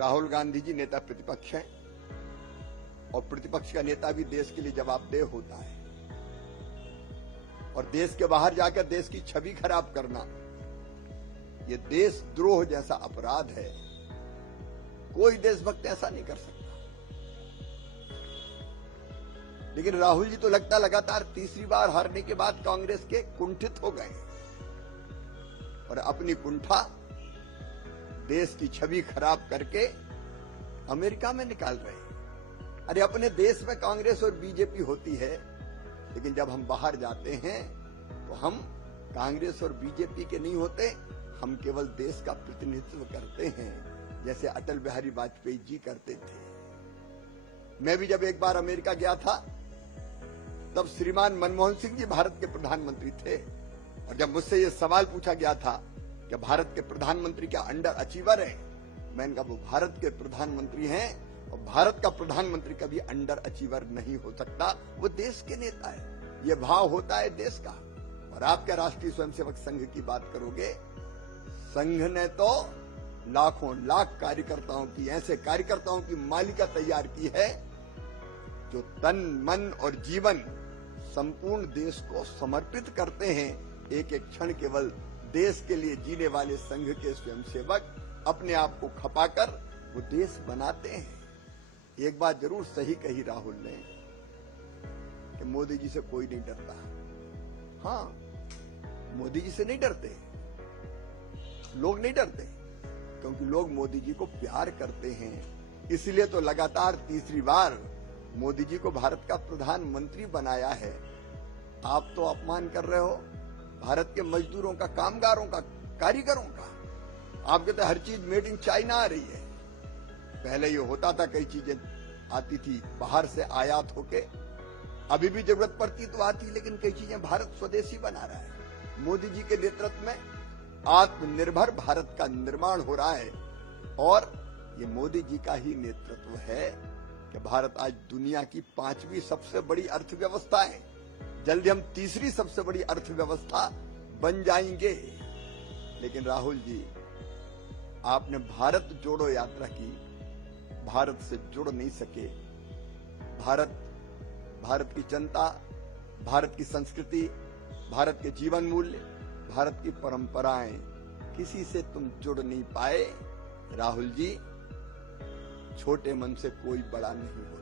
राहुल गांधी जी नेता प्रतिपक्ष हैं और प्रतिपक्ष का नेता भी देश के लिए जवाबदेह होता है। और देश के बाहर जाकर देश की छवि खराब करना ये देशद्रोह जैसा अपराध है। कोई देशभक्त ऐसा नहीं कर सकता। लेकिन राहुल जी तो लगता लगातार तीसरी बार हारने के बाद कांग्रेस के कुंठित हो गए और अपनी कुंठा देश की छवि खराब करके अमेरिका में निकाल रहे हैं। अरे अपने देश में कांग्रेस और बीजेपी होती है, लेकिन जब हम बाहर जाते हैं तो हम कांग्रेस और बीजेपी के नहीं होते, हम केवल देश का प्रतिनिधित्व करते हैं, जैसे अटल बिहारी वाजपेयी जी करते थे। मैं भी जब एक बार अमेरिका गया था, तब श्रीमान मनमोहन सिंह जी भारत के प्रधानमंत्री थे और जब मुझसे ये सवाल पूछा गया था कि भारत के प्रधानमंत्री क्या अंडर अचीवर है, मैंने कहा वो भारत के प्रधानमंत्री हैं और भारत का प्रधानमंत्री कभी अंडर अचीवर नहीं हो सकता, वो देश के नेता है। ये भाव होता है देश का। और आप क्या राष्ट्रीय स्वयंसेवक संघ की बात करोगे, संघ ने तो लाखों लाख कार्यकर्ताओं की, ऐसे कार्यकर्ताओं की मालिका तैयार की है जो तन मन और जीवन संपूर्ण देश को समर्पित करते हैं। एक एक क्षण केवल देश के लिए जीने वाले संघ के स्वयंसेवक अपने आप को खपाकर वो देश बनाते हैं। एक बात जरूर सही कही राहुल ने कि मोदी जी से कोई नहीं डरता। हाँ, मोदी जी से नहीं डरते, लोग नहीं डरते, क्योंकि लोग मोदी जी को प्यार करते हैं। इसलिए तो लगातार तीसरी बार मोदी जी को भारत का प्रधानमंत्री बनाया है। आप तो अपमान कर रहे हो भारत के मजदूरों का, कामगारों का, कारीगरों का। आप कहते हर चीज मेड इन चाइना आ रही है। पहले ये होता था, कई चीजें आती थी बाहर से आयात होके, अभी भी जरूरत पड़ती तो आती, लेकिन कई चीजें भारत स्वदेशी बना रहा है। मोदी जी के नेतृत्व में आत्मनिर्भर भारत का निर्माण हो रहा है और ये मोदी जी का ही नेतृत्व है कि भारत आज दुनिया की 5वीं सबसे बड़ी अर्थव्यवस्था है। जल्दी हम तीसरी सबसे बड़ी अर्थव्यवस्था बन जाएंगे। लेकिन राहुल जी, आपने भारत जोड़ो यात्रा की, भारत से जुड़ नहीं सके। भारत की जनता, भारत की संस्कृति, भारत के जीवन मूल्य, भारत की परंपराएं, किसी से तुम जुड़ नहीं पाए। राहुल जी, छोटे मन से कोई बड़ा नहीं होता।